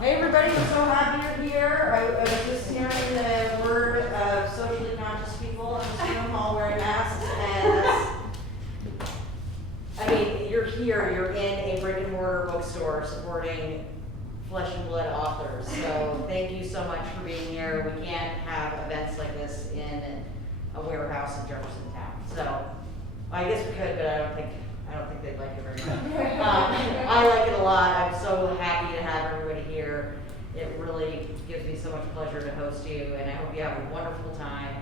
Hey everybody, I'm so happy you're here. I was just hearing the word of socially conscious people in this room all wearing masks, and you're here, you're in a brick and mortar bookstore supporting flesh and blood authors. So thank you so much for being here. We can't have events like this in a warehouse in Jefferson Town. So I guess we could, but I don't think they'd like it very much. I like it a lot. I'm so happy to have everybody here. It really gives me so much pleasure to host you, and I hope you have a wonderful time.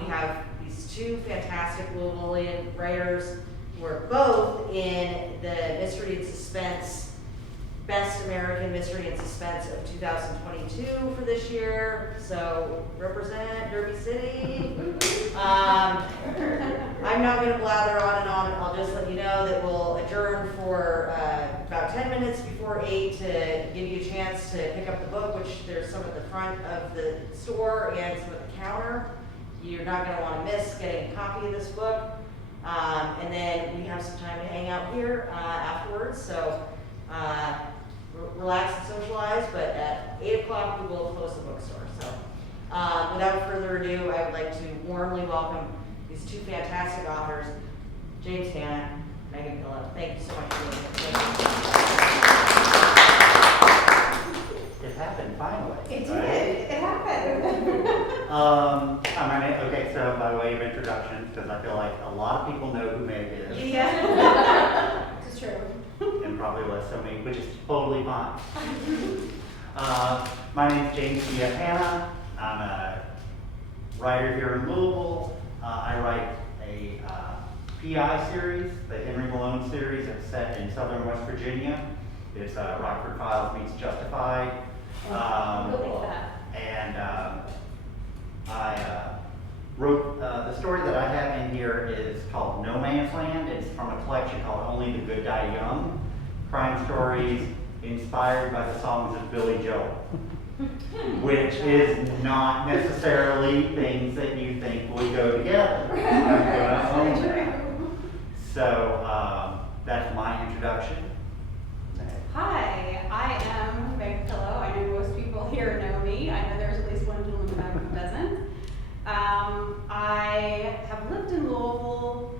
We have these two fantastic Louisvillian writers who are both in the Mystery and Suspense, Best American Mystery and Suspense of 2022 for this year. So represent Derby City. I'm not going to blather on and on. I'll just let you know that we'll adjourn for about 10 minutes before 8 to give you a chance to pick up the book, which there's some at the front of the store and some at the counter. You're not going to want to miss getting a copy of this book. And then we have some time to hang out here afterwards. So relax and socialize, but at 8 o'clock we will close the bookstore. So without further ado, I would like to warmly welcome these two fantastic authors, James Hanna, Megan Pillow. Thank you so much for being here. It happened finally. It did. It happened. Okay, so by way of introduction, because I feel like a lot of people know who Meg is. Yeah. It's true. And probably less so me, which is totally fine. My name is James Hanna. I'm a writer here in Louisville. I write a PI series, the Henry Malone series. It's set in southern West Virginia. It's Rockford Files meets Justified. I wrote, the story that I have in here is called No Man's Land. It's from a collection called Only the Good Die Young, crime stories inspired by the songs of Billy Joel, which is not necessarily things that you think would go together. I'm gonna own that. So that's my introduction. Hi, I am Meg Pillow. I know most people here know me. I know there's at least one gentleman back who doesn't. I have lived in Louisville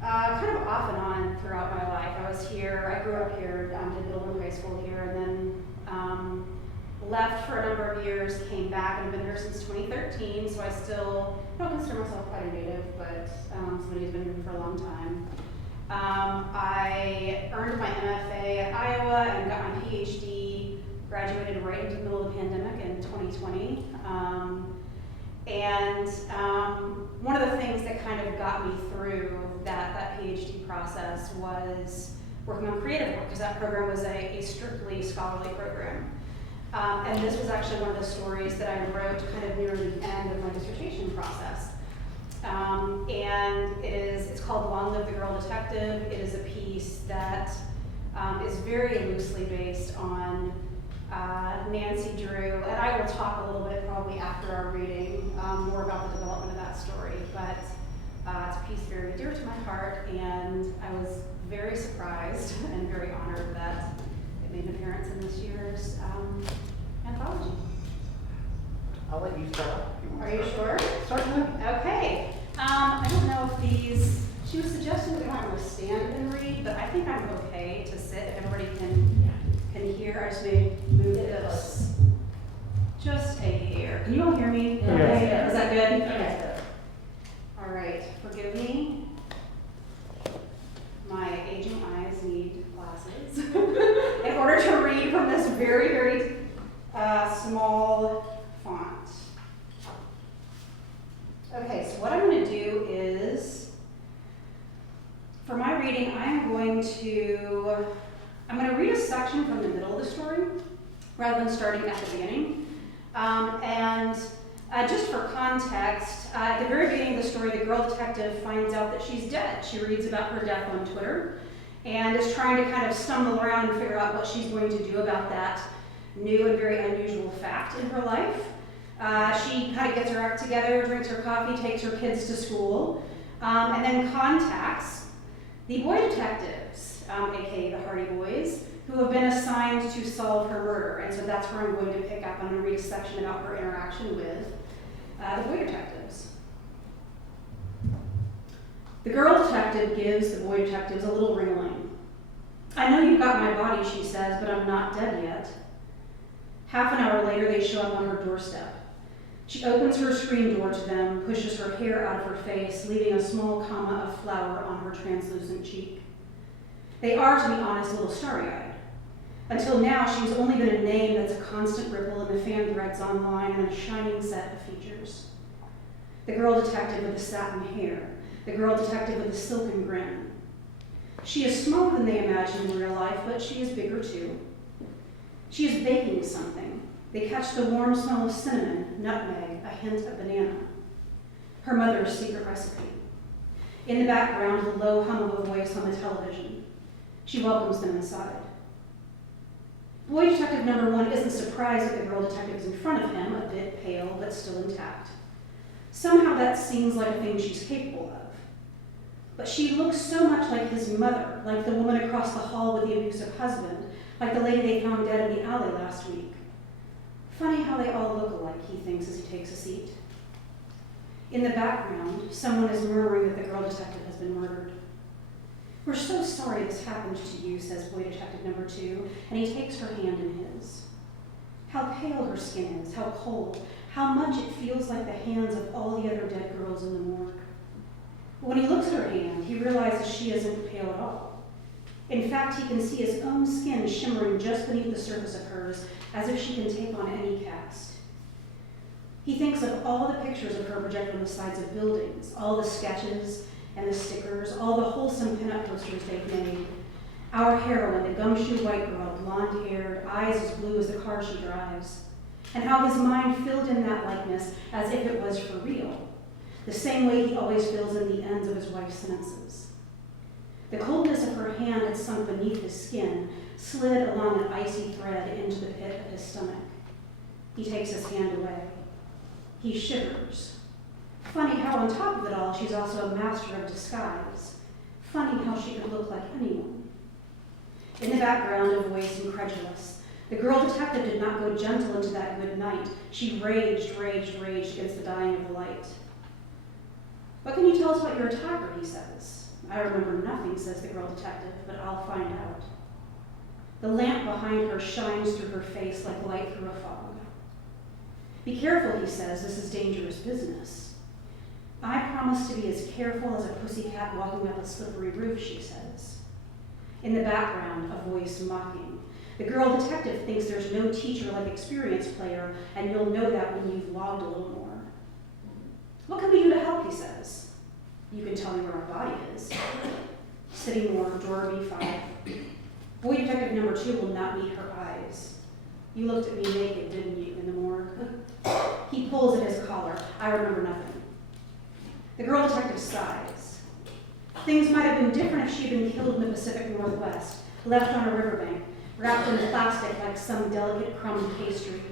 kind of off and on throughout my life. I was here, I grew up here, did middle and high school here, and then left for a number of years, came back, and I've been here since 2013, so I still don't consider myself quite a native, but somebody who's been here for a long time. I earned my MFA at Iowa and got my Ph.D., graduated right into the middle of the pandemic in 2020. One of the things that kind of got me through that PhD process was working on creative work, because that program was a strictly scholarly program. And this was actually one of the stories that I wrote kind of near the end of my dissertation process. And it's called Long Live the Girl Detective. It is a piece that is very loosely based on Nancy Drew, and I will talk a little bit probably after our reading more about the development of that story, but it's a piece very dear to my heart, and I was very surprised and very honored that it made an appearance in this year's anthology. I'll let you start. Are you sure? Certainly. Okay. I don't know if these, she was suggesting that we might want to stand and read, but I think I'm okay to sit if everybody can hear. I just may move this just a hair. Can you all hear me? Yeah. Okay. Is that good? Yes. All right. Forgive me. My aging eyes need glasses in order to read from this very, very small font. Okay, so what I'm going to do is, for my reading, I'm going to read a section from the middle of the story, rather than starting at the beginning. Just for context, at the very beginning of the story, the girl detective finds out that she's dead. She reads about her death on Twitter, and is trying to kind of stumble around and figure out what she's going to do about that new and very unusual fact in her life. She kind of gets her act together, drinks her coffee, takes her kids to school, and then contacts the boy detectives, aka the Hardy Boys, who have been assigned to solve her murder. And so that's where I'm going to pick up. I'm going to read a section about her interaction with the boy detectives. The girl detective gives the boy detectives a little wriggling. I know you've got my body, she says, but I'm not dead yet. Half an hour later, they show up on her doorstep. She opens her screen door to them, pushes her hair out of her face, leaving a small comma of flour on her translucent cheek. They are, to be honest, a little starry-eyed. Until now, she's only been a name that's a constant ripple in the fan threads online and a shining set of features. The girl detective with the satin hair, the girl detective with the silken grin. She is smaller than they imagined in real life, but she is bigger too. She is baking something. They catch the warm smell of cinnamon, nutmeg, a hint of banana. Her mother's secret recipe. In the background, the low hum of a voice on the television. She welcomes them inside. Boy detective number 1 isn't surprised that the girl detective is in front of him, a bit pale but still intact. Somehow that seems like a thing she's capable of. But she looks so much like his mother, like the woman across the hall with the abusive husband, like the lady they found dead in the alley last week. Funny how they all look alike, he thinks as he takes a seat. In the background, someone is murmuring that the girl detective has been murdered. We're so sorry this happened to you, says boy detective number 2, and he takes her hand in his. How pale her skin is, how cold, how much it feels like the hands of all the other dead girls in the morgue. But when he looks at her hand, he realizes she isn't pale at all. In fact, he can see his own skin shimmering just beneath the surface of hers, as if she can take on any cast. He thinks of all the pictures of her projected on the sides of buildings, all the sketches and the stickers, all the wholesome pinup posters they've made. Our heroine, the gumshoe white girl, blonde-haired, eyes as blue as the car she drives. And how his mind filled in that likeness as if it was for real, the same way he always fills in the ends of his wife's sentences. The coldness of her hand had sunk beneath his skin, slid along an icy thread into the pit of his stomach. He takes his hand away. He shivers. Funny how on top of it all, she's also a master of disguise. Funny how she could look like anyone. In the background, a voice incredulous. The girl detective did not go gentle into that good night. She raged against the dying of the light. What can you tell us about your attacker, he says. I remember nothing, says the girl detective, but I'll find out. The lamp behind her shines through her face like light through a fog. Be careful, he says, this is dangerous business. I promise to be as careful as a pussycat walking up a slippery roof, she says. In the background, a voice mocking. The girl detective thinks there's no teacher-like experience player, and you'll know that when you've logged a little more. What can we do to help, he says. You can tell me where our body is. City morgue, drawer B5. Boy detective number 2 will not meet her eyes. You looked at me naked, didn't you, in the morgue? He pulls at his collar. I remember nothing. The girl detective sighs. Things might have been different if she had been killed in the Pacific Northwest, left on a riverbank, wrapped in plastic like some delicate crumb pastry.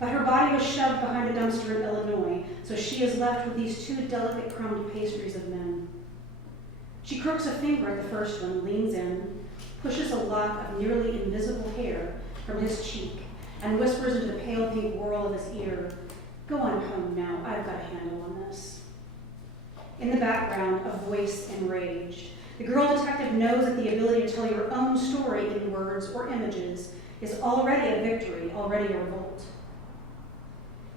But her body was shoved behind a dumpster in Illinois, so she is left with these 2 delicate crumbed pastries of men. She crooks a finger at the first one, leans in, pushes a lock of nearly invisible hair from his cheek, and whispers into the pale pink whorl of his ear, "Go on home now, I've got a handle on this." In the background, a voice enraged. The girl detective knows that the ability to tell your own story in words or images is already a victory, already a revolt.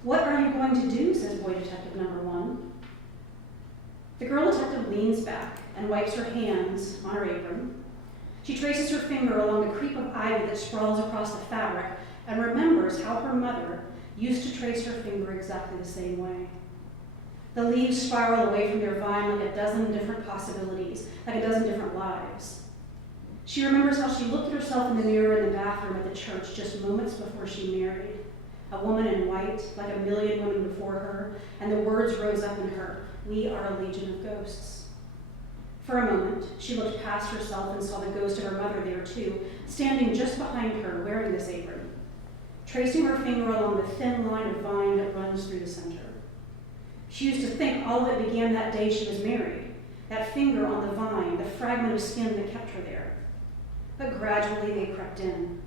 What are you going to do, says boy detective number 1. The girl detective leans back and wipes her hands on her apron. She traces her finger along the creep of ivy that sprawls across the fabric and remembers how her mother used to trace her finger exactly the same way. The leaves spiral away from their vine like a dozen different possibilities, like a dozen different lives. She remembers how she looked at herself in the mirror in the bathroom at the church just moments before she married. A woman in white, like a million women before her, and the words rose up in her, "We are a legion of ghosts." For a moment, she looked past herself and saw the ghost of her mother there too, standing just behind her, wearing this apron, tracing her finger along the thin line of vine that runs through the center. She used to think all of it began that day she was married, that finger on the vine, the fragment of skin that kept her there. But gradually they crept in,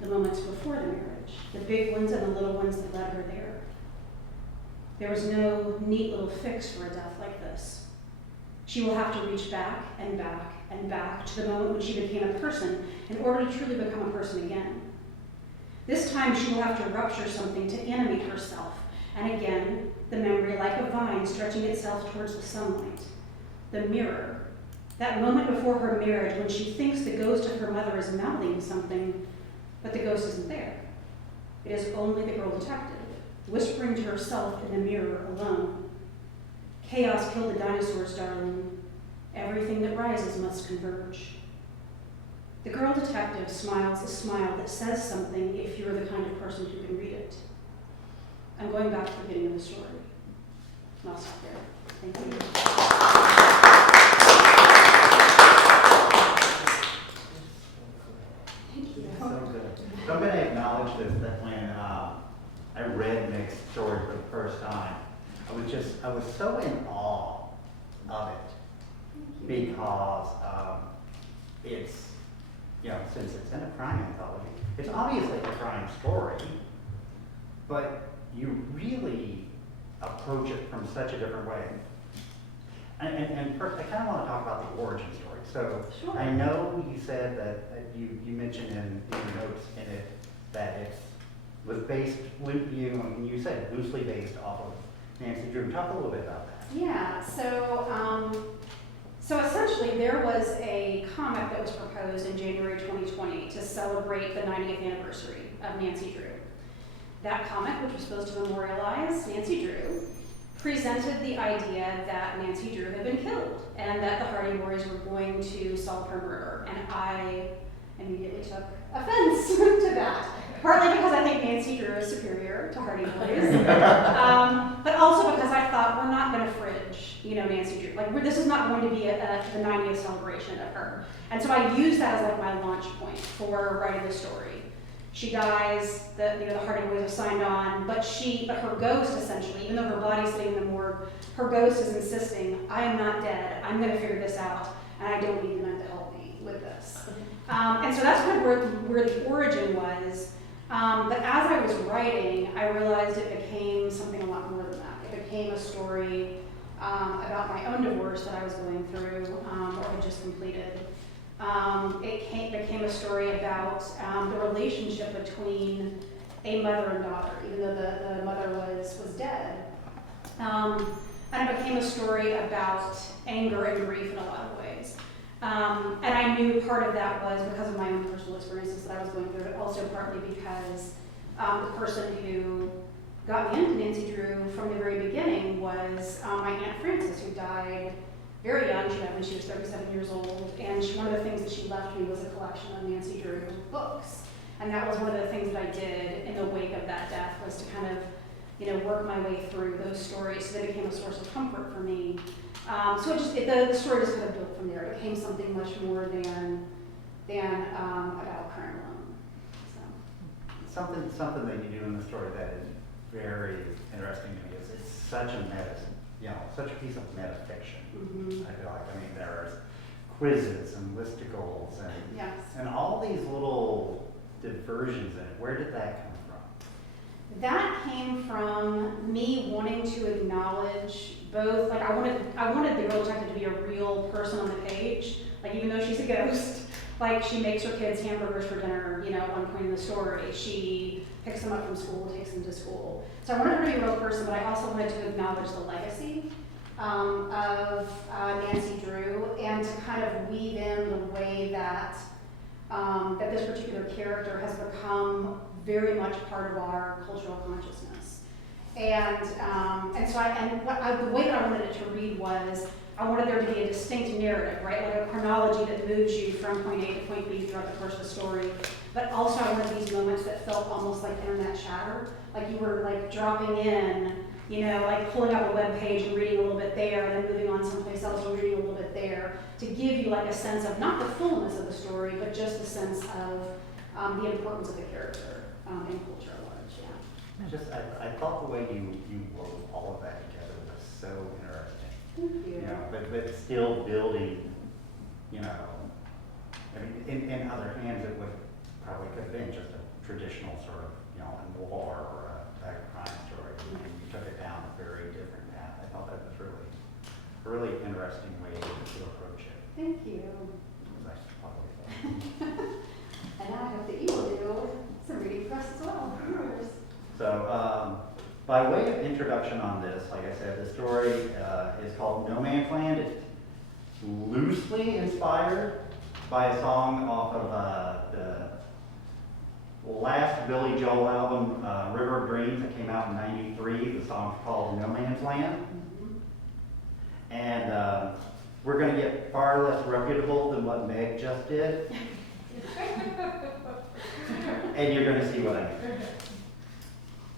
the moments before the marriage, the big ones and the little ones that led her there. There was no neat little fix for a death like this. She will have to reach back and back and back to the moment when she became a person in order to truly become a person again. This time she will have to rupture something to animate herself, and again, the memory like a vine stretching itself towards the sunlight. The mirror, that moment before her marriage when she thinks the ghost of her mother is mouthing something, but the ghost isn't there. It is only the girl detective, whispering to herself in the mirror alone. Chaos killed the dinosaurs, darling. Everything that rises must converge. The girl detective smiles a smile that says something if you're the kind of person who can read it. I'm going back to the beginning of the story. And I'll stop there. Thank you. Thank you. So good. So I'm going to acknowledge this, that when I read Nick's story for the first time, I was so in awe of it because it's, since it's in a crime anthology, it's obviously a crime story, but you really approach it from such a different way. And first, I kind of want to talk about the origin story. So Sure. I know you said that you mentioned in your notes in it that it was based, you said loosely based off of Nancy Drew. Talk a little bit about that. Yeah, so essentially there was a comic that was proposed in January 2020 to celebrate the 90th anniversary of Nancy Drew. That comic, which was supposed to memorialize Nancy Drew, presented the idea that Nancy Drew had been killed and that the Hardy Boys were going to solve her murder. And I immediately took offense to that. Partly because I think Nancy Drew is superior to Hardy Boys, but also because I thought we're not going to fridge, Nancy Drew. Like this is not going to be the 90th celebration of her. And so I used that as like my launch point for writing the story. She dies, the Hardy Boys have signed on, but her ghost essentially, even though her body's sitting in the morgue, her ghost is insisting, I am not dead, I'm going to figure this out, and I don't need the men to help me with this. And so that's kind of where the origin was. But as I was writing, I realized it became something a lot more than that. It became a story about my own divorce that I was going through or had just completed. It became a story about the relationship between a mother and daughter, even though the mother was dead. And it became a story about anger and grief in a lot of ways. And I knew part of that was because of my own personal experiences that I was going through, but also partly because the person who got me into Nancy Drew from the very beginning was my Aunt Frances, who died very young. She died when she was 37 years old, and one of the things that she left me was a collection of Nancy Drew books. And that was one of the things that I did in the wake of that death, was to kind of, work my way through those stories, so they became a source of comfort for me. So the story just kind of built from there. It became something much more than about crime alone. So. Something that you do in the story that is very interesting to me is it's such a piece of metafiction. Mm-hmm. I feel like, there's quizzes and listicles and Yes. and all these little diversions in it. Where did that come from? That came from me wanting to acknowledge both, like I wanted the girl detective to be a real person on the page, like even though she's a ghost, like she makes her kids hamburgers for dinner, at one point in the story. She picks them up from school, takes them to school. So I wanted her to be a real person, but I also wanted to acknowledge the legacy of Nancy Drew, and to kind of weave in the way that that this particular character has become very much part of our cultural consciousness. And so the way that I wanted it to read was, I wanted there to be a distinct narrative, right? Like a chronology that moves you from point A to point B throughout the course of the story. But also I wanted these moments that felt almost like internet chatter. Like you were like dropping in, like pulling up a web page and reading a little bit there, and then moving on someplace else and reading a little bit there, to give you like a sense of not the fullness of the story, but just the sense of the importance of the character in culture at large, yeah. I thought the way you wove all of that together was so interesting. Thank you. But still building, I mean, in other hands, it would probably could have been just a traditional sort of, you know, a noir or a crime story. And you took it down a very different path. I thought that was a really interesting way to approach it. Thank you. As I probably thought. And I hope that you will do some reading for us as well. Yours. So, by way of introduction on this, like I said, the story is called No Man's Land. It's loosely inspired by a song off of the last Billy Joel album, River of Dreams, that came out in '93. The song's called No Man's Land. And we're going to get far less reputable than what Meg just did. And you're going to see what I mean.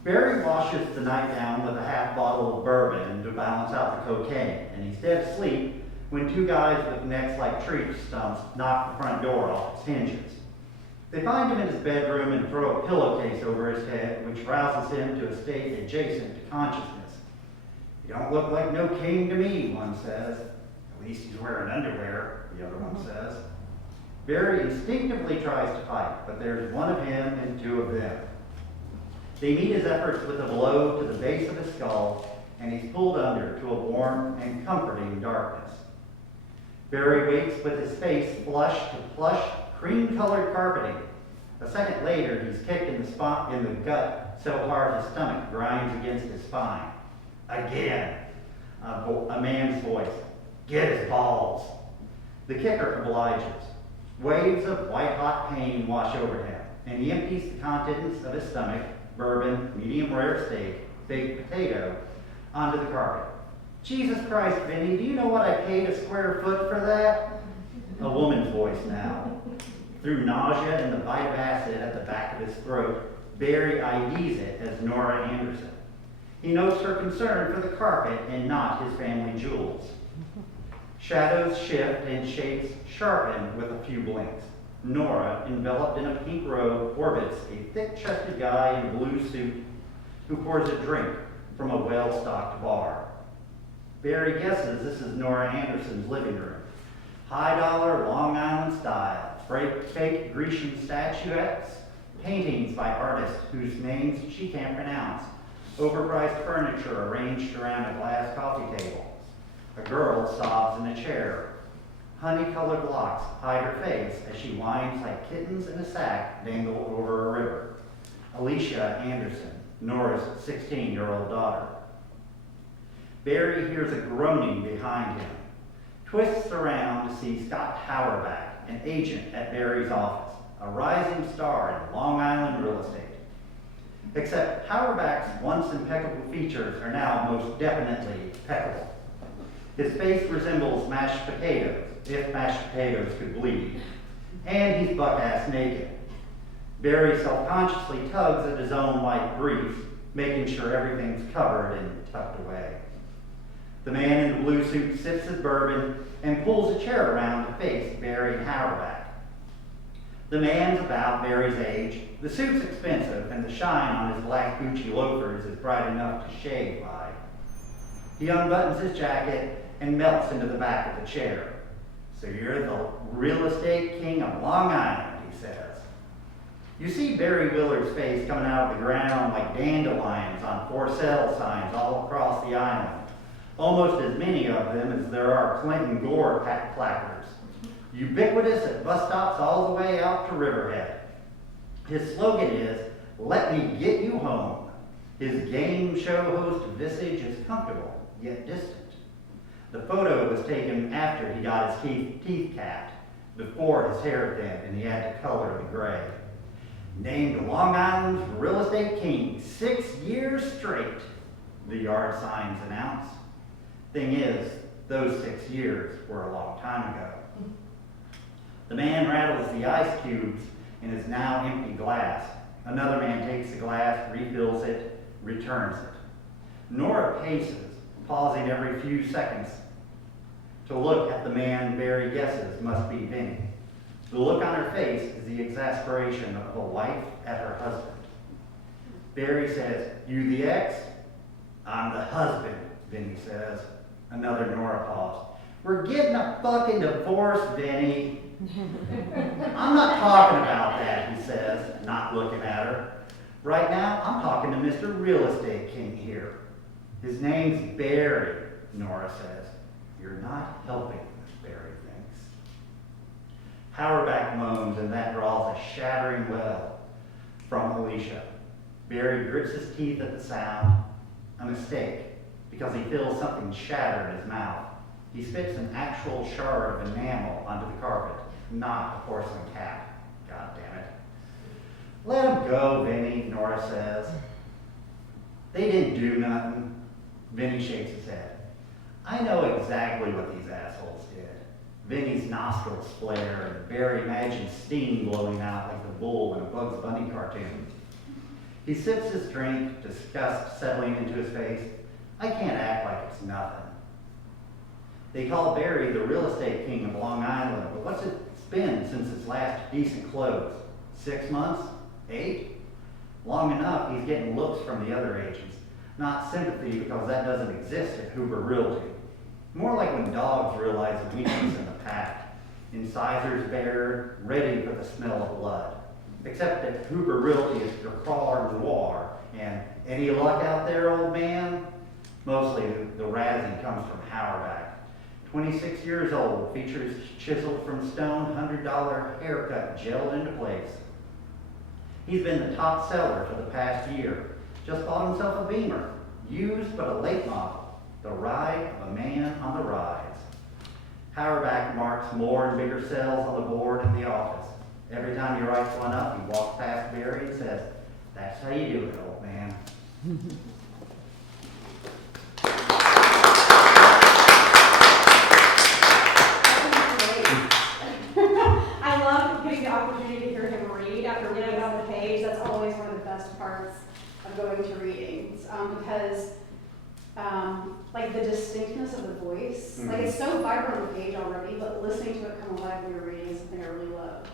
Barry washes the night down with a half bottle of bourbon to balance out the cocaine, and he's dead asleep when two guys with necks like tree stumps knock the front door off its hinges. They find him in his bedroom and throw a pillowcase over his head, which rouses him to a state adjacent to consciousness. "You don't look like no king to me," one says. "At least he's wearing underwear," the other one says. Barry instinctively tries to fight, but there's one of him and two of them. They meet his efforts with a blow to the base of his skull, and he's pulled under to a warm and comforting darkness. Barry wakes with his face flushed to plush, cream-colored carpeting. A second later, he's kicked in the gut so hard his stomach grinds against his spine. Again, a man's voice. "Get his balls." The kicker obliges. Waves of white-hot pain wash over him, and he empties the contents of his stomach, bourbon, medium rare steak, baked potato, onto the carpet. "Jesus Christ, Vinny, do you know what I paid a square foot for that?" A woman's voice now. Through nausea and the bite of acid at the back of his throat, Barry IDs it as Nora Anderson. He notes her concern for the carpet and not his family jewels. Shadows shift and shapes sharpen with a few blinks. Nora, enveloped in a pink robe, orbits a thick-chested guy in a blue suit who pours a drink from a well-stocked bar. Barry guesses this is Nora Anderson's living room. High-dollar, Long Island style, fake Grecian statuettes, paintings by artists whose names she can't pronounce, overpriced furniture arranged around a glass coffee table. A girl sobs in a chair. Honey-colored locks hide her face as she whines like kittens in a sack dangled over a river. Alicia Anderson, Nora's 16-year-old daughter. Barry hears a groaning behind him, twists around to see Scott Hauerback, an agent at Barry's office, a rising star in Long Island real estate. Except Hauerback's once impeccable features are now most definitely peccable. His face resembles mashed potatoes, if mashed potatoes could bleed, and he's buck-ass naked. Barry self-consciously tugs at his own white briefs, making sure everything's covered and tucked away. The man in the blue suit sips his bourbon and pulls a chair around to face Barry and Hauerback. The man's about Barry's age, the suit's expensive, and the shine on his black Gucci loafers is bright enough to shade by. He unbuttons his jacket and melts into the back of the chair. "So you're the real estate king of Long Island," he says. You see Barry Willard's face coming out of the ground like dandelions on for sale signs all across the island. Almost as many of them as there are Clinton Gore placards. Ubiquitous at bus stops all the way out to Riverhead. His slogan is, "Let me get you home." His game show host visage is comfortable, yet distant. The photo was taken after he got his teeth capped, before his hair thinned and he had to color the gray. Named Long Island's real estate king 6 years straight, the yard signs announce. Thing is, those 6 years were a long time ago. The man rattles the ice cubes in his now empty glass. Another man takes the glass, refills it, returns it. Nora paces, pausing every few seconds to look at the man Barry guesses must be Vinny. The look on her face is the exasperation of a wife at her husband. Barry says, "You the ex?" "I'm the husband," Vinny says. Another Nora pause. "We're getting a fucking divorce, Vinny." I'm not talking about that, he says, not looking at her. Right now, I'm talking to Mr. Real Estate King here. His name's Barry, Nora says. You're not helping, Barry thinks. Hauerback moans, and that draws a shattering wail from Alicia. Barry grits his teeth at the sound. A mistake, because he feels something shatter in his mouth. He spits an actual shard of enamel onto the carpet, not a porcelain cap. God damn it. Let him go, Vinny, Nora says. They didn't do nothing. Vinny shakes his head. I know exactly what these assholes did. Vinny's nostrils flare, and Barry imagines steam blowing out like the bull in a Bugs Bunny cartoon. He sips his drink, disgust settling into his face. I can't act like it's nothing. They call Barry the real estate king of Long Island, but what's it been since its last decent close? 6 months? 8? Long enough, he's getting looks from the other agents. Not sympathy, because that doesn't exist at Hoover Realty. More like when dogs realize a weakness in the pack. Incisors bared, ready for the smell of blood. Except that Hoover Realty is the crawler noir, and any luck out there, old man? Mostly the razzing comes from Hauerback. 26 years old, features chiseled from stone, $100 haircut gelled into place. He's been the top seller for the past year. Just bought himself a Beamer, used but a late model. The ride of a man on the rise. Hauerback marks more and bigger sales on the board in the office. Every time he writes one up, he walks past Barry and says, "That's how you do it, old man." I love getting the opportunity to hear him read after reading it on the page. That's always one of the best parts of going to readings, because like the distinctness of the voice, like it's so vibrant on the page already, but listening to it come alive when you're reading is something I really love.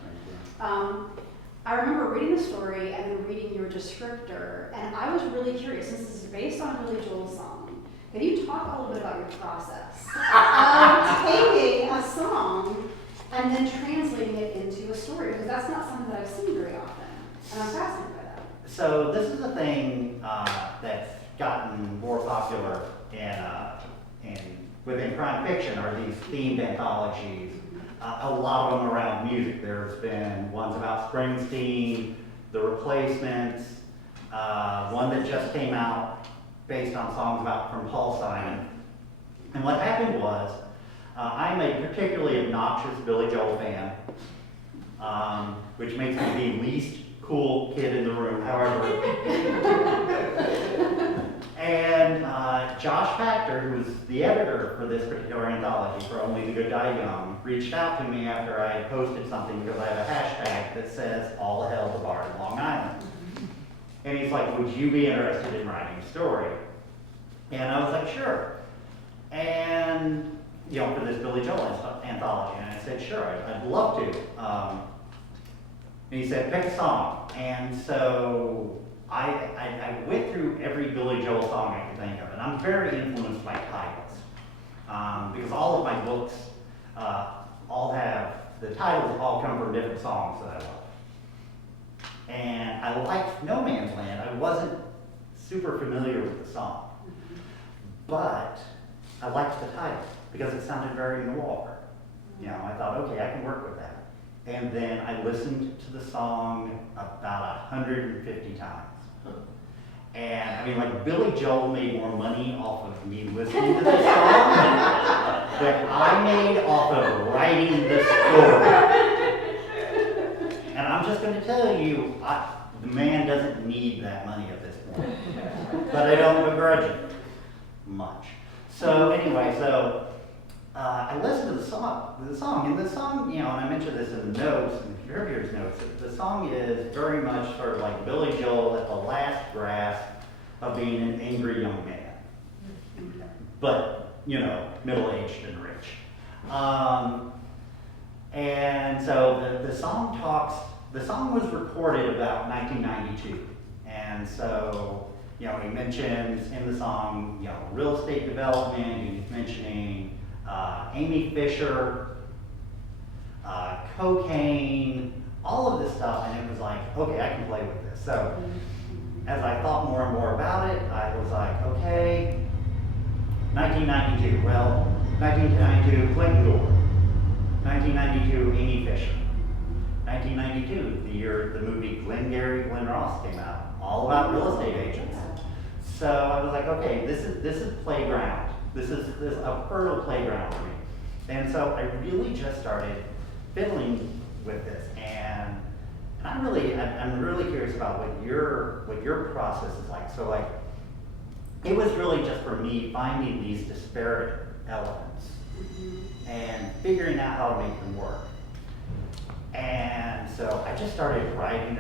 I remember reading the story and then reading your descriptor, and I was really curious, since this is based on Billy Joel's song, can you talk a little bit about your process of taking a song and then translating it into a story? Because that's not something that I've seen very often, and I'm fascinated by that. So this is a thing that's gotten more popular within crime fiction, are these themed anthologies. A lot of them around music. There's been ones about Springsteen, The Replacements, one that just came out based on songs from Paul Simon. And what happened was, I'm a particularly obnoxious Billy Joel fan, which makes me the least cool kid in the room, however. And Josh Factor, who was the editor for this particular anthology, for Only the Good Die Young, reached out to me after I had posted something because I have a hashtag that says, "All Hell the Bar in Long Island." And he's like, "Would you be interested in writing a story?" And I was like, "Sure." And, for this Billy Joel anthology. And I said, "Sure, I'd love to." And he said, "Pick a song." And so I went through every Billy Joel song I could think of, and I'm very influenced by titles, because all of my books all have, the titles all come from different songs that I love. And I liked No Man's Land. I wasn't super familiar with the song, but I liked the title because it sounded very noir. I thought, okay, I can work with that. And then I listened to the song about 150 times. And Billy Joel made more money off of me listening to this song than I made off of writing this story. And I'm just going to tell you, the man doesn't need that money at this point. But I don't begrudge it much. So anyway, I listened to the song, and the song, and I mentioned this in the notes, and if you heard your notes, the song is very much sort of like Billy Joel at the last grasp of being an angry young man. But, middle-aged and rich. And so the song was recorded about 1992. And so, he mentions in the song, real estate development, he's mentioning Amy Fisher, cocaine, all of this stuff, and it was like, okay, I can play with this. So as I thought more and more about it, I was like, okay, 1992, well, 1992, Clinton Gore. 1992, Amy Fisher. 1992, the year the movie Glengarry Glen Ross came out, all about real estate agents. So I was like, okay, this is playground. This is a fertile playground for me. And so I really just started fiddling with this, and I'm really curious about what your process is like. So like, it was really just for me finding these disparate elements and figuring out how to make them work. And so I just started writing,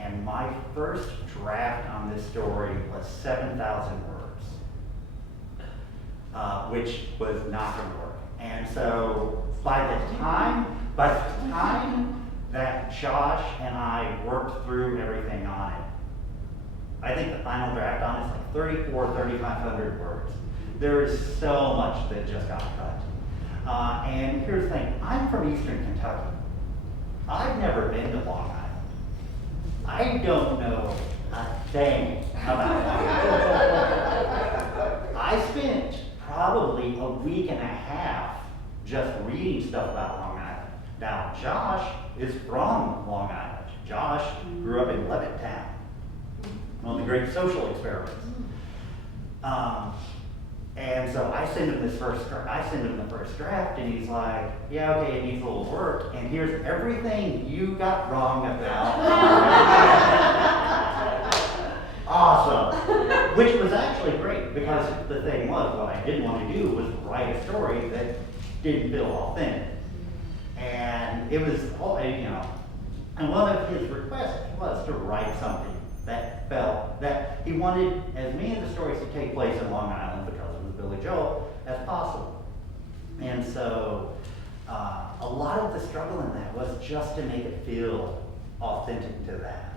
and my first draft on this story was 7,000 words, which was not going to work. And so by the time that Josh and I worked through everything on it, I think the final draft on it is like 3,500 words. There is so much that just got cut. And here's the thing, I'm from Eastern Kentucky. I've never been to Long Island. I don't know a thing about it. I spent probably a week and a half just reading stuff about Long Island. Now, Josh is from Long Island. Josh grew up in Levittown, one of the great social experiments. And so I send him the first draft, and he's like, yeah, okay, it needs a little work, and here's everything you got wrong about. Awesome. Which was actually great, because the thing was, what I didn't want to do was write a story that didn't feel authentic. And it was, and one of his requests was to write something that felt that he wanted as many of the stories to take place in Long Island, because it was Billy Joel, as possible. And so a lot of the struggle in that was just to make it feel authentic to that.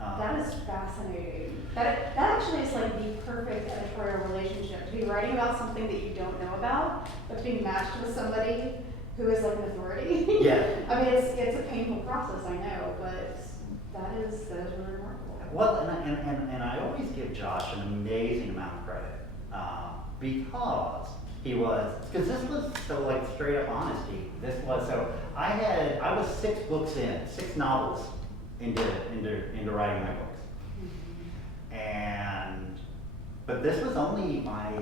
Yeah. That is fascinating. That actually is like the perfect editorial relationship, to be writing about something that you don't know about, but being matched with somebody who is like an authority. Yeah. I mean, it's a painful process, I know, but that is really remarkable. Well, and I always give Josh an amazing amount of credit, because because this was so like straight up honesty. This was, so I was 6 books in, 6 novels into writing my books. But this was only my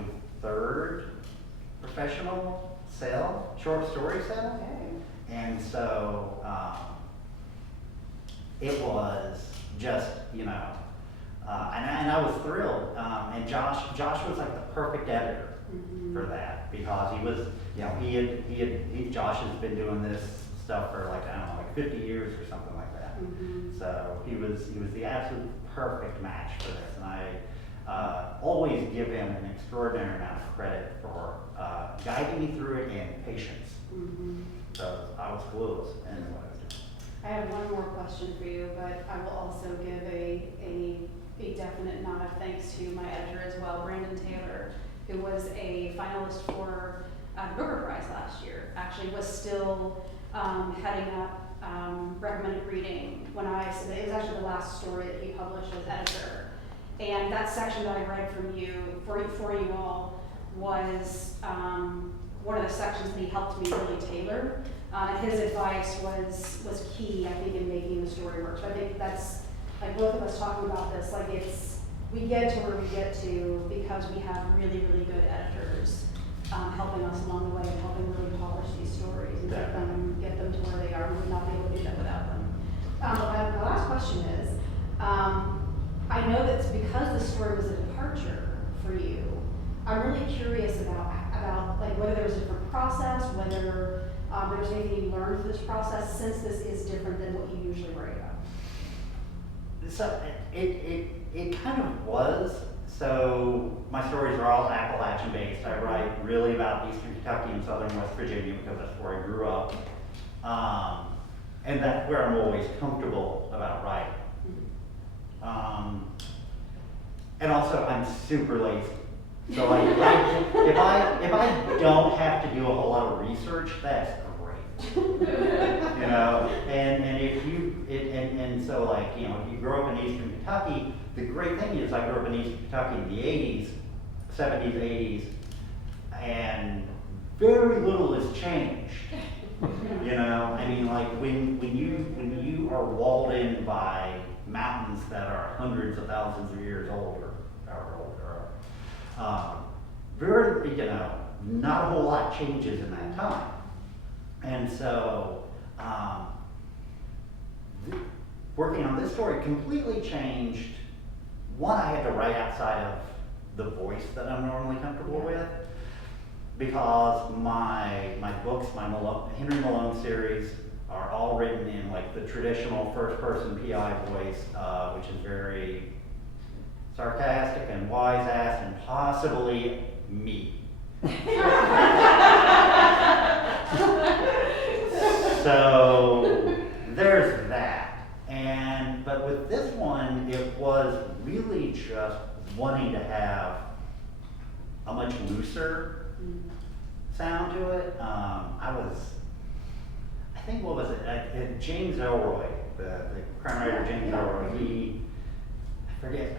3rd professional sale, short story sale. Okay. And so it was just, and I was thrilled. And Josh was like the perfect editor for that, because he was, Josh has been doing this stuff for like, I don't know, like 50 years or something like that. So he was the absolute perfect match for this, and I always give him an extraordinary amount of credit for guiding me through it and patience. So I was clueless in what I was doing. I have one more question for you, but I will also give a definite nod of thanks to my editor as well, Brandon Taylor, who was a finalist for the Booker Prize last year. Actually was still heading up recommended reading when I submitted. It was actually the last story that he published as editor. And that section that I read from you, for you all, was one of the sections that he helped me really tailor. And his advice was key, I think, in making the story work. So I think that's, like both of us talking about this, like we get to where we get to because we have really, really good editors helping us along the way and helping really polish these stories and get them to where they are. We would not be able to do that without them. My last question is, I know that because the story was a departure for you, I'm really curious about like whether there was a different process, whether there was anything you learned through this process, since this is different than what you usually write about. So it kind of was. So my stories are all Appalachian based. I write really about Eastern Kentucky and Southern West Virginia because that's where I grew up. And that's where I'm always comfortable about writing. And also I'm super lazy. So like, if I don't have to do a whole lot of research, that's great. You know, and if you, and so like, you know, if you grow up in Eastern Kentucky, the great thing is I grew up in Eastern Kentucky in the 80s, 70s, 80s, and very little has changed. You know, I mean, like when you are walled in by mountains that are hundreds of thousands of years old, or however old they are, very, you know, not a whole lot changes in that time. And so, working on this story completely changed. One, I had to write outside of the voice that I'm normally comfortable with, because my books, my Henry Malone series, are all written in like the traditional first-person PI voice, which is very sarcastic and wise-ass and possibly me. So there's that. But with this one, it was really just wanting to have a much looser sound to it. I think, what was it? James Elroy, the crime writer James Elroy, I forget,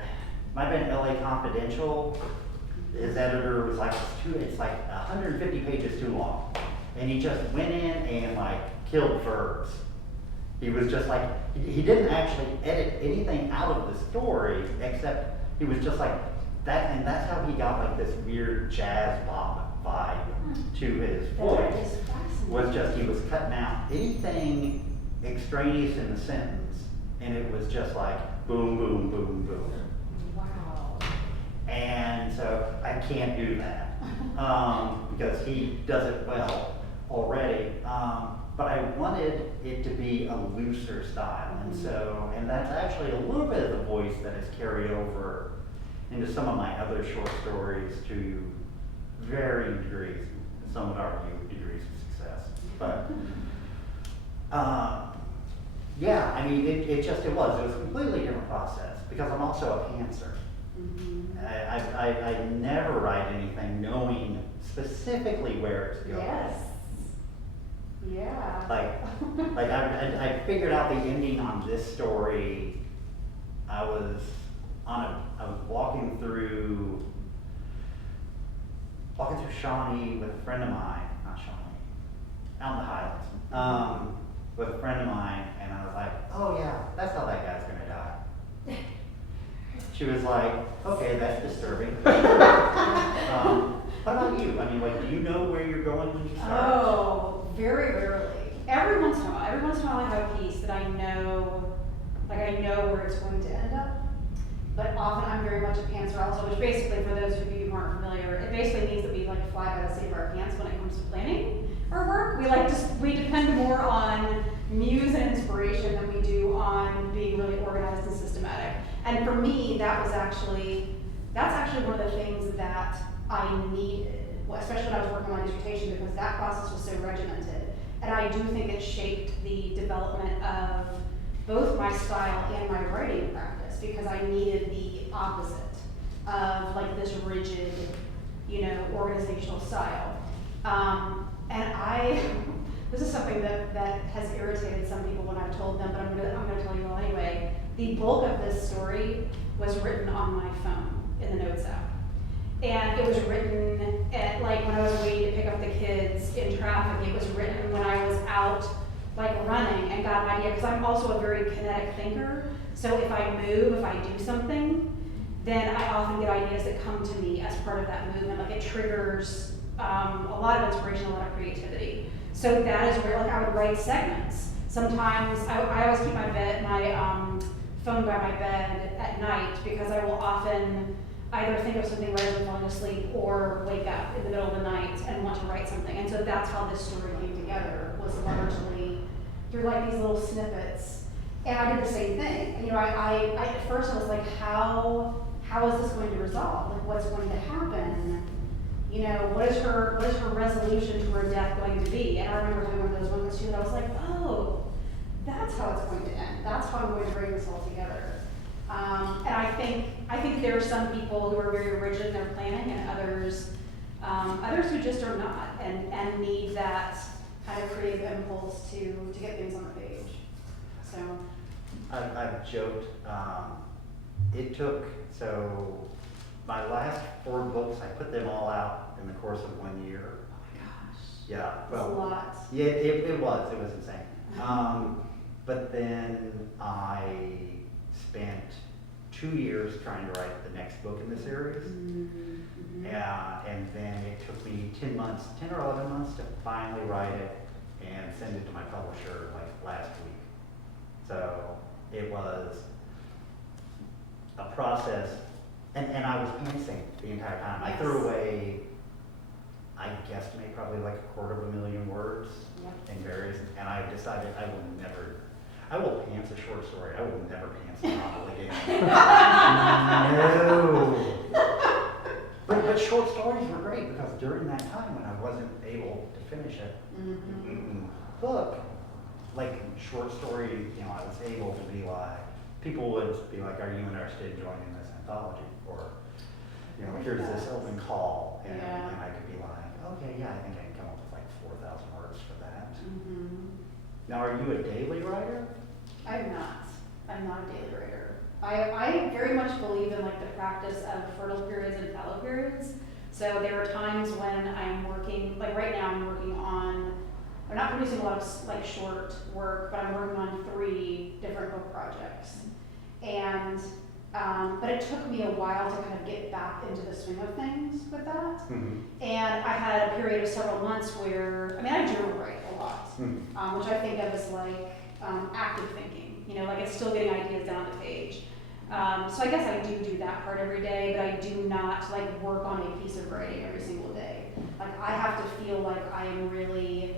might have been LA Confidential. His editor was like, it's like 150 pages too long. And he just went in and like killed verbs. He was just like, he didn't actually edit anything out of the story, except he was just like that, and that's how he got like this weird jazz bop vibe to his voice. Was just, he was cutting out anything extraneous in the sentence, and it was just like boom, boom, boom, boom. Wow. And so I can't do that because he does it well already. But I wanted it to be a looser style, and that's actually a little bit of the voice that is carried over into some of my other short stories to varying degrees. Some would argue degrees of success, but yeah, I mean, it was a completely different process because I'm also a pantser. I never write anything knowing specifically where it's going. Yes. Yeah. Like I figured out the ending on this story. I was walking through Shawnee with a friend of mine, not Shawnee, out in the Highlands, with a friend of mine, and I was like, oh yeah, that's how that guy's gonna die. She was like, okay, that's disturbing. What about you? I mean, like, do you know where you're going when you start? Oh, very rarely. Every once in a while I have a piece that I know, like I know where it's going to end up. But often I'm very much a pantser also, which basically, for those of you who aren't familiar, it basically means that we like fly by the seat of our pants when it comes to planning our work. We depend more on muse and inspiration than we do on being really organized and systematic. And for me, that's actually one of the things that I needed, especially when I was working on my dissertation, because that process was so regimented. And I do think it shaped the development of both my style and my writing practice, because I needed the opposite of like this rigid, organizational style. This is something that has irritated some people when I've told them, but I'm gonna tell you all anyway. The bulk of this story was written on my phone in the Notes app. And it was written at, like, when I was waiting to pick up the kids in traffic. It was written when I was out, like, running and got an idea, because I'm also a very kinetic thinker. So if I move, if I do something, then I often get ideas that come to me as part of that movement. Like, it triggers a lot of inspiration, a lot of creativity. So that is where, like, I would write segments. Sometimes, I always keep my phone by my bed at night, because I will often either think of something right as I'm falling asleep or wake up in the middle of the night and want to write something. And so that's how this story came together, was largely through like these little snippets. And I did the same thing. I at first I was like, how is this going to resolve? Like, what's going to happen? What is her resolution to her death going to be? And I remember doing one of those moments too, that I was like, oh, that's how it's going to end. That's how I'm going to bring this all together. And I think there's some people who are very rigid in their planning, and others who just are not, and need that kind of creative impulse to get things on the page. So I've joked, so my last 4 books, I put them all out in the course of 1 year. oh my gosh, Yeah, that's a lot. yeah, it was insane. But then I spent 2 years trying to write the next book in the series. Mm-hmm. Yeah, and then it took me 10 or 11 months to finally write it and send it to my publisher like last week. So it was a process, and I was pantsing the entire time. I threw away, I guesstimate probably like 250,000 words in various, and I decided I will pants a short story. I will never pants a novel again. No. But short stories were great because during that time when I wasn't able to finish it, book, like short story, I was able to be like, people would be like, are you interested in joining this anthology? Or, here's this open call. And I could be like, okay, yeah, I think I can come up with like 4,000 words for that. Now, are you a daily writer? I'm not a daily writer. I very much believe in like the practice of fertile periods and fallow periods. So there are times when I'm working, like right now I'm not producing a lot of like short work, but I'm working on 3 different book projects. And, but it took me a while to kind of get back into the swing of things with that. And I had a period of several months where, I journal write a lot, which I think of as like active thinking. Like it's still getting ideas down the page. So I guess I do that part every day, but I do not like work on a piece of writing every single day. Like I have to feel like I am really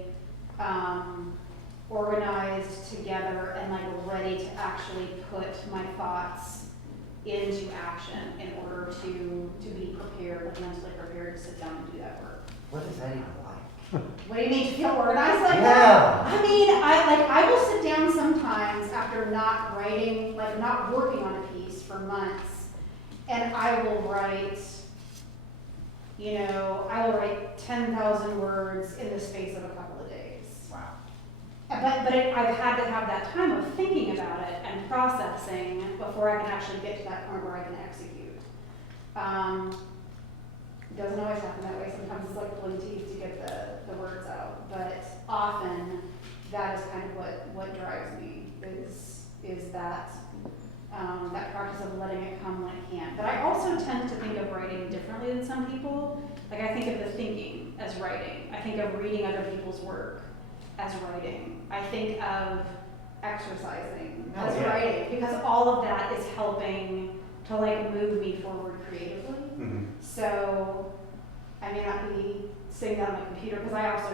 organized together and like ready to actually put my thoughts into action in order to be prepared, like mentally prepared to sit down and do that work. What is that even like? What do you mean to feel organized like Yeah. that? I will sit down sometimes after not writing, like not working on a piece for months, and I will write 10,000 words in the space of a couple of days. Wow. I've had to have that time of thinking about it and processing before I can actually get to that point where I can execute. It doesn't always happen that way. Sometimes it's like pulling teeth to get the words out, but often that is kind of what drives me is that that practice of letting it come when it can. But I also tend to think of writing differently than some people. Like I think of the thinking as writing. I think of reading other people's work as writing. I think of exercising as writing, because all of that is helping to like move me forward creatively. So I may not be sitting down on my computer, because I also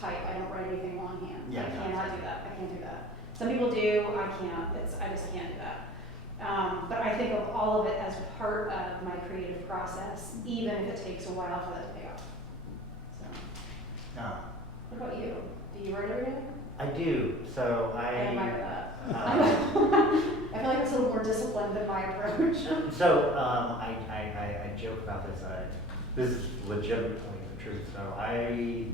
type. I don't write anything longhand. I cannot do that. I can't do that. Some people do. I can't. I just can't do that. But I think of all of it as part of my creative process, even if it takes a while for that to pay off. So, what about you? Do you write every day? I do. So I admire that. I feel like it's a little more disciplined than my approach. So I joke about this. This is legitimately the truth. So I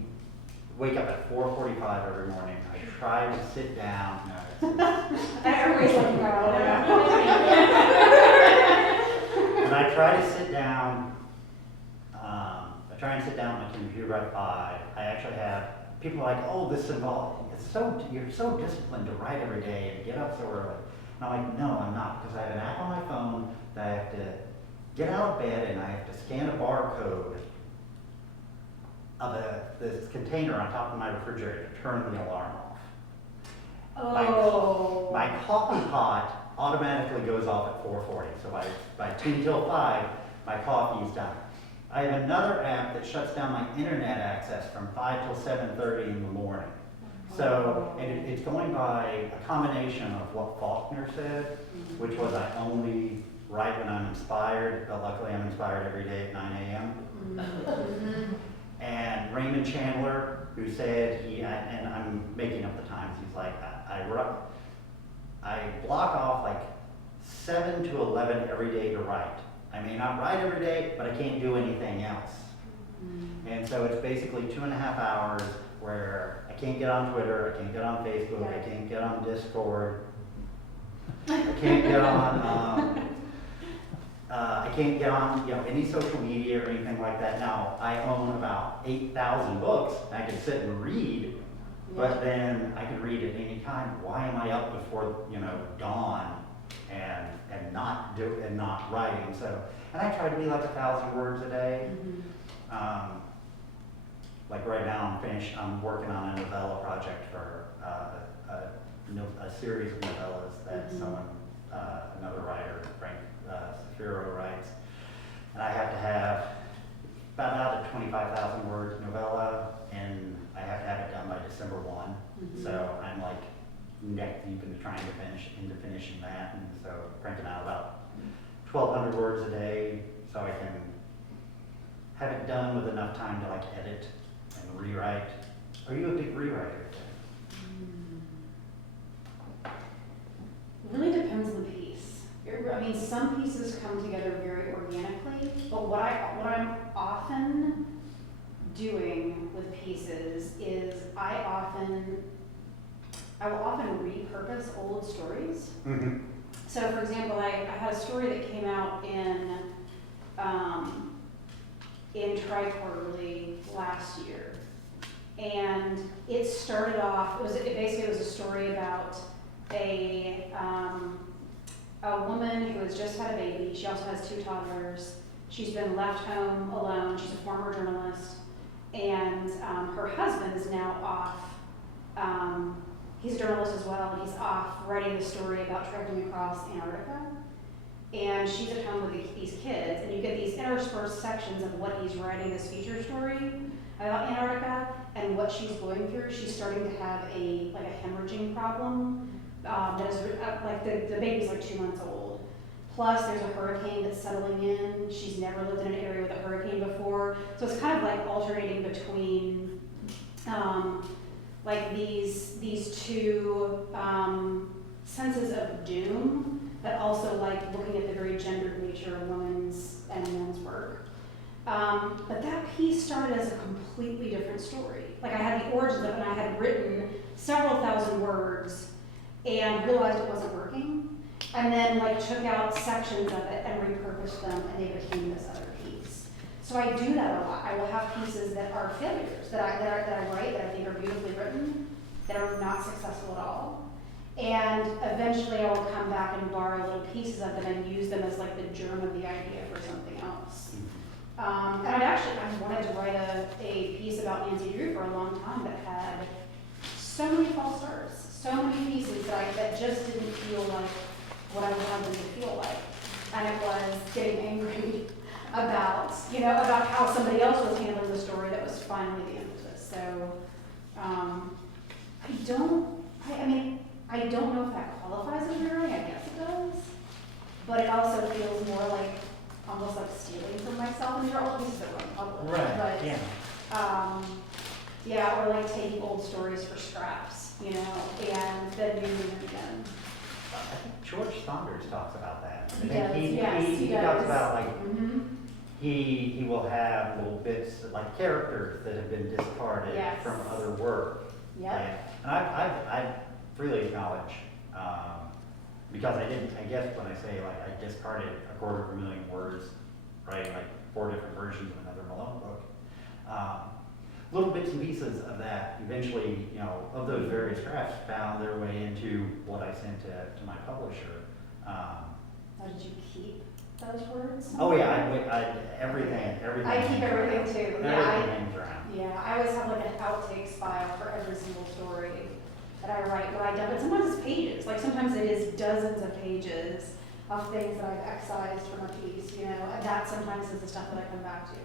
wake up at 4:45 every morning. I try to sit down. Everybody's like, no. And I try to sit down. I try and sit down at my computer at 5. I actually have people are like, oh, this involved. You're so disciplined to write every day and get up so early. And I'm like, no, I'm not, because I have an app on my phone that I have to get out of bed and I have to scan a barcode of this container on top of my refrigerator to turn the alarm off. Oh. My coffee pot automatically goes off at 4:40, so by 10 till 5, my coffee is done. I have another app that shuts down my internet access from 5 till 7:30 in the morning. So, and it's going by a combination of what Faulkner said, which was I only write when I'm inspired, but luckily I'm inspired every day at 9 a.m. And Raymond Chandler, who said and I'm making up the times, he's like, I block off like 7 to 11 every day to write. I I may not write every day, but I can't do anything else. And so it's basically 2.5 hours where I can't get on Twitter, I can't get on Facebook, I can't get on Discord, I can't get on, I can't get on, any social media or anything like that. Now, I own about 8,000 books. I can sit and read, but then I can read at any time. Why am I up before, dawn and not writing? So, and I try to be like 1,000 words a day. Like right now, I'm working on a novella project for a series of novellas that another writer, Frank Safiro, writes. And I have to have about a 25,000 words novella, and I have to have it done by December 1. So I'm like neck deep into trying to finishing that, and so cranking out about 1,200 words a day, so I can have it done with enough time to like edit and rewrite. Are you a big rewriter? Really depends on the piece. I mean, some pieces come together very organically, but what I'm often doing with pieces is I will often repurpose old stories. So for example, I had a story that came out in Tri-Quarterly last year. And it started off, it was a story about a woman who has just had a baby. She also has 2 toddlers. She's been left home alone. She's a former journalist. And her husband is now off. He's a journalist as well, and he's off writing a story about trekking across Antarctica. And she's at home with these kids, and you get these interspersed sections of what he's writing this feature story about Antarctica and what she's going through. She's starting to have a hemorrhaging problem. That is the baby's like 2 months old. Plus, there's a hurricane that's settling in. She's never lived in an area with a hurricane before, so it's kind of like alternating between these 2 senses of doom, but also like looking at the very gendered nature of women's and men's work. But that piece started as a completely different story. Like I had the origins of it, and I had written several thousand words and realized it wasn't working, and then like took out sections of it and repurposed them, and they became this other piece. So I do that a lot. I will have pieces that are failures, that I write, that I think are beautifully written, that are not successful at all. And eventually I will come back and borrow little pieces of them and use them as like the germ of the idea for something else. And I wanted to write a piece about Nancy Drew for a long time that had so many false starts, so many pieces that just didn't feel like what I wanted them to feel like. And it was getting angry about how somebody else was handling the story that was finally the emphasis. So I don't know if that qualifies as rewriting. I guess it does, but it also feels more like almost like stealing from myself. And these are all pieces that were unpublished, Right. But or like taking old stories for scraps, and then using them again. I think George Saunders talks about that. He does. He talks about like he will have little bits like characters that have been discarded from other work. And I freely acknowledge, because I guess when I say like I discarded 250,000 words, writing like 4 different versions of another Malone book, little bits and pieces of that eventually, of those various drafts found their way into what I sent to my publisher. Did you keep those words? Oh yeah, everything. I keep everything too. Everything hangs around. Yeah, I always have like an outtakes file for every single story that I write, what I done, but sometimes it's pages. Like sometimes it is dozens of pages of things that I've excised from a piece, and that sometimes is the stuff that I come back to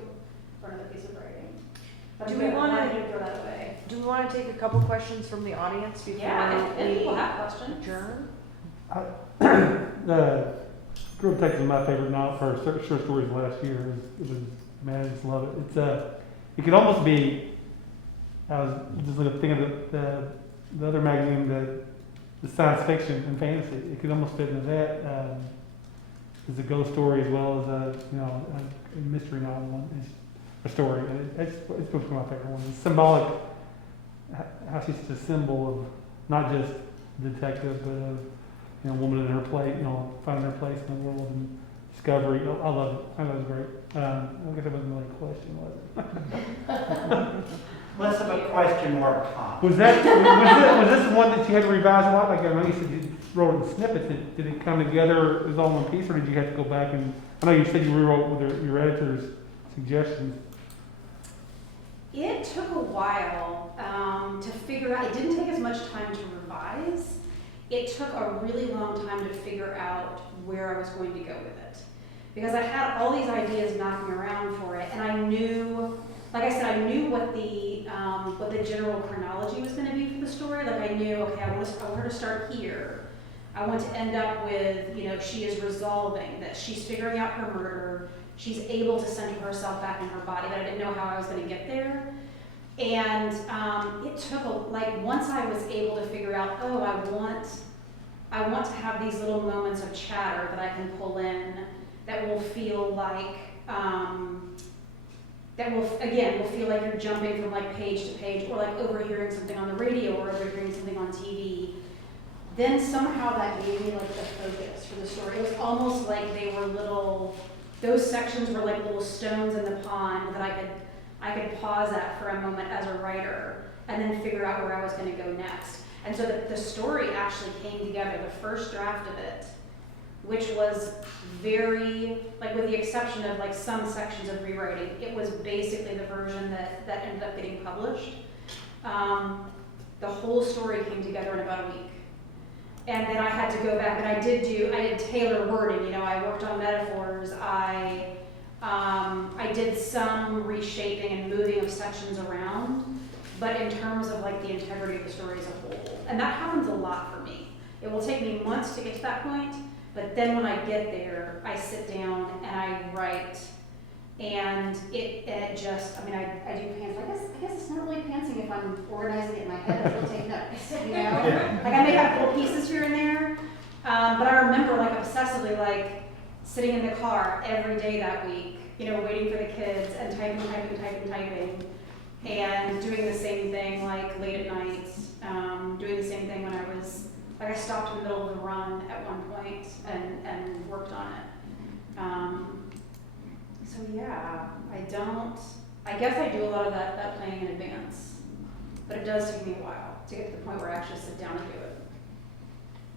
for another piece of writing. But Do we want to throw that away? Do we want to take a couple questions from the audience before if people we have questions. adjourn? The Girl Detective is my favorite novel for short stories last year. Man, I just love it. It could almost be. I was just thinking of the other magazine, the science fiction and fantasy. It could almost fit into that. is a ghost story as well as a a mystery novel and a story. And it's supposed to be my favorite one. It's symbolic, how she's just a symbol of not just detective, but of a woman in her place, finding her place in the world and discovery. I love it. I thought it was great. I guess that wasn't really a question, was it? Less of a question, more of a comment. Was this the one that you had to revise a lot? Like I know you said you wrote it in snippets. Did it come together as all one piece, or did you have to go back and? I know you said you rewrote with your editor's suggestions. It took a while to figure out. It didn't take as much time to revise. It took a really long time to figure out where I was going to go with it, because I had all these ideas knocking around for it, and I knew. Like I said, I knew what the general chronology was going to be for the story. Like I knew, okay, I want her to start here. I want to end up with, she is resolving, that she's figuring out her murder. She's able to center herself back in her body, but I didn't know how I was going to get there. And it took once I was able to figure out, I want to have these little moments of chatter that I can pull in that will feel like. That will feel like you're jumping from page to page, or overhearing something on the radio or overhearing something on TV. Then somehow that gave me the focus for the story. It was almost like those sections were like little stones in the pond that I could pause at for a moment as a writer and then figure out where I was going to go next. And so the story actually came together, the first draft of it, which was very, with the exception of some sections of rewriting, it was basically the version that ended up getting published. The whole story came together in about a week. And then I had to go back, and I did tailor wording, I worked on metaphors, I did some reshaping and moving of sections around, but in terms of the integrity of the story as a whole. And that happens a lot for me. It will take me months to get to that point, but then when I get there, I sit down and I write, and it just, I do pants. I guess it's not really pantsing if I'm organizing it in my head. I will take notes, I may have little pieces here and there, but I remember obsessively sitting in the car every day that week, waiting for the kids and typing, and doing the same thing late at night, doing the same thing when I was. I stopped in the middle of the run at one point and worked on it. So yeah, I guess I do a lot of that planning in advance, but it does take me a while to get to the point where I actually sit down and do it.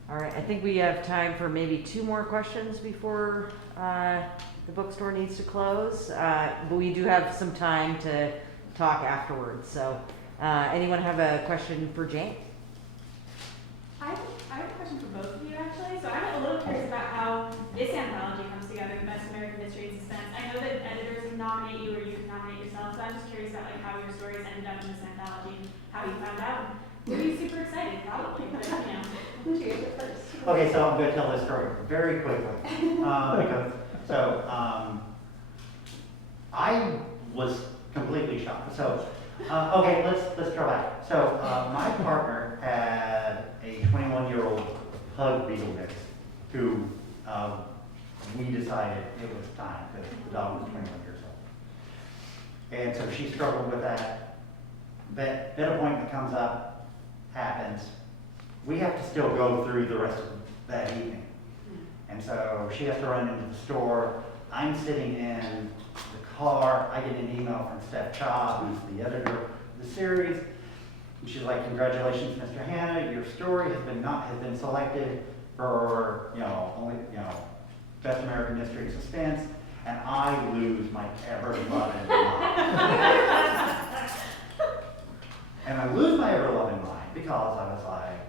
All right, I think we have time for maybe 2 more questions before the bookstore needs to close, but we do have some time to talk afterwards. So anyone have a question for Jane? I have a question for both of you, actually. So I'm a little curious about how this anthology comes together, the Best American Mystery and Suspense. I know that editors can nominate you or you can nominate yourself, so I'm just curious about how your stories ended up in this anthology, how you found out. We'll be super excited, probably, but Okay, so I'm going to tell this story very quickly. I was completely shocked. So, okay, let's go back. So, my partner had a 21-year-old pug beagle mix who we decided it was time because the dog was 21 years old. And so she struggled with that. That appointment comes up, happens. We have to still go through the rest of that evening. And so she has to run into the store. I'm sitting in the car. I get an email from Steph Cha, who's the editor of the series. And she's like, "Congratulations, Mr. Hanna, your story has been selected for, Best American Mystery and Suspense." And I lose my ever-loving mind. And I lose my ever-loving mind because I was like,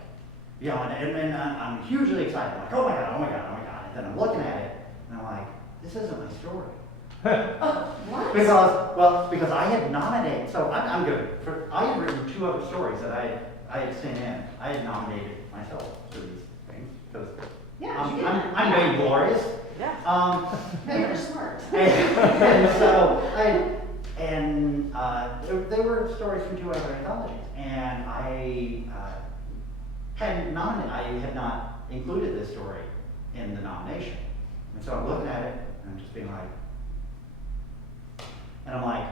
and I'm hugely excited. I'm like, oh my God. And then I'm looking at it, and I'm like, this isn't my story. What? Because I had nominated, so I'm good. I had written 2 other stories that I had sent in. I had nominated myself for these things, because I'm being glorious. Yeah. You're smart. They were stories from 2 other anthologies, and I had not included this story in the nomination. And so I'm looking at it, and I'm just being like, and I'm like,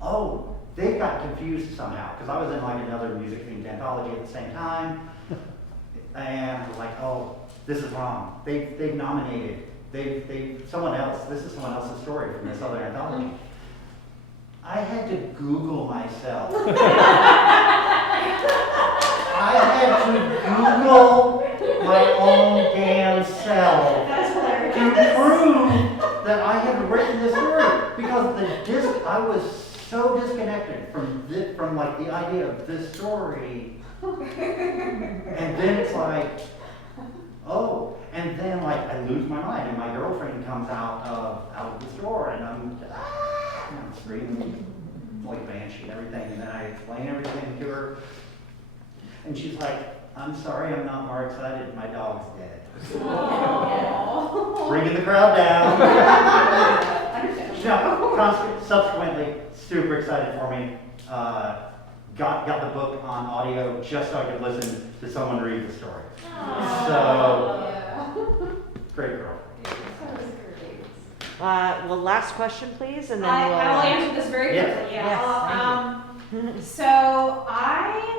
oh, they got confused somehow, because I was in like another music themed anthology at the same time, and I was like, oh, this is wrong. They've nominated, someone else, this is someone else's story from this other anthology. I had to Google myself. I had to Google my own damn self That's hilarious. to prove that I had written this story, because I was so disconnected from like the idea of this story, and then it's like, oh, and then like I lose my mind, and my girlfriend comes out of the store, and I'm screaming like banshee and everything, and then I explain everything to her, and she's like, I'm sorry, I'm not more excited, my dog's dead. Bringing the crowd down. Subsequently, super excited for me. Got the book on audio just so I could listen to someone read the story. So, great girl. Well, last question, please, and then I we'll. will answer this very Yes. quickly. Yes, So I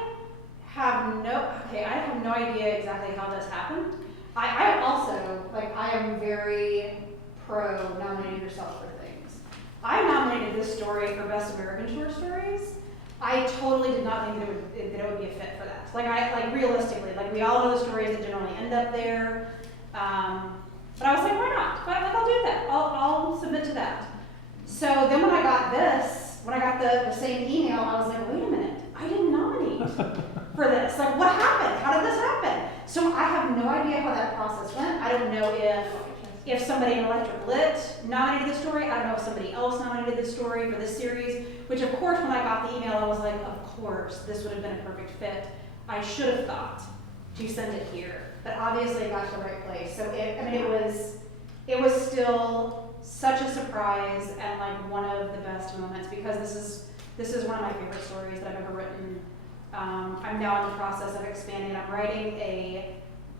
have no idea exactly how this happened. I also, like, I am very pro nominating yourself for things. I nominated this story for Best American Short Stories. I totally did not think that it would be a fit for that. Like realistically, like we all know the stories that generally end up there. But I was like, why not? But like, I'll do that. I'll submit to that. So then when I got the same email, I was like, wait a minute, I didn't nominate for this. Like, what happened? How did this happen? So I have no idea how that process went. I don't know if somebody in Electric Lit nominated the story. I don't know if somebody else nominated the story for this series, which of course when I got the email, I was like, of course, this would have been a perfect fit. I should have thought to send it here, but obviously it got to the right place. So it was still such a surprise and like one of the best moments, because this is one of my favorite stories that I've ever written. I'm now in the process of expanding. I'm writing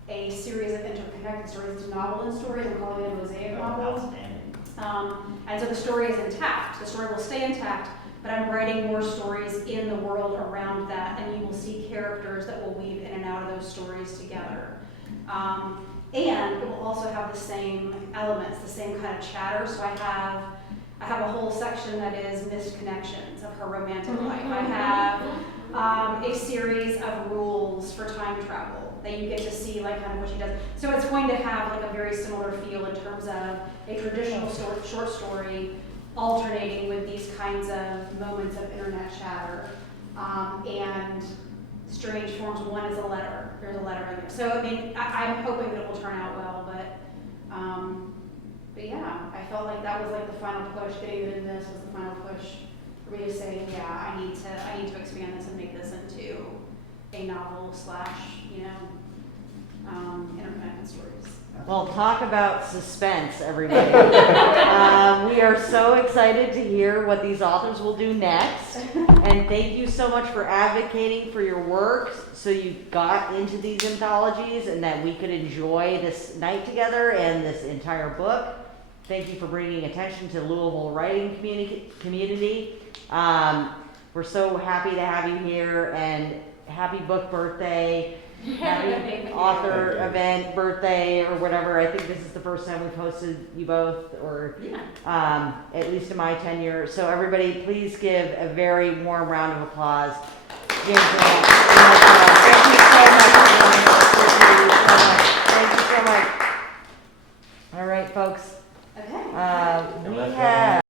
a series of interconnected stories, novel and stories. I'm calling it a mosaic novel. Outstanding. And so the story is intact. The story will stay intact, but I'm writing more stories in the world around that, and you will see characters that will weave in and out of those stories together. And it will also have the same elements, the same kind of chatter. So I have a whole section that is missed connections of her romantic life. I have a series of rules for time travel that you get to see, like kind of what she does. So it's going to have like a very similar feel in terms of a traditional short story alternating with these kinds of moments of internet chatter, and strange forms. One is a letter. There's a letter in there. So I mean, I'm hoping that it will turn out well, but yeah, I felt like that was like the final push. Getting it in this was the final push for me to say, yeah, I need to expand this and make this into a novel / interconnected stories. Well, talk about suspense, everybody. We are so excited to hear what these authors will do next. And thank you so much for advocating for your work so you got into these anthologies and that we could enjoy this night together and this entire book. Thank you for bringing attention to Louisville writing community. We're so happy to have you here, and happy book birthday. Happy author event, birthday, or whatever. I think this is the first time we've hosted you both, or at least in my tenure. So everybody, please give a very warm round of applause. James, thank you so much. Thank you so much. All right, folks. Okay. We have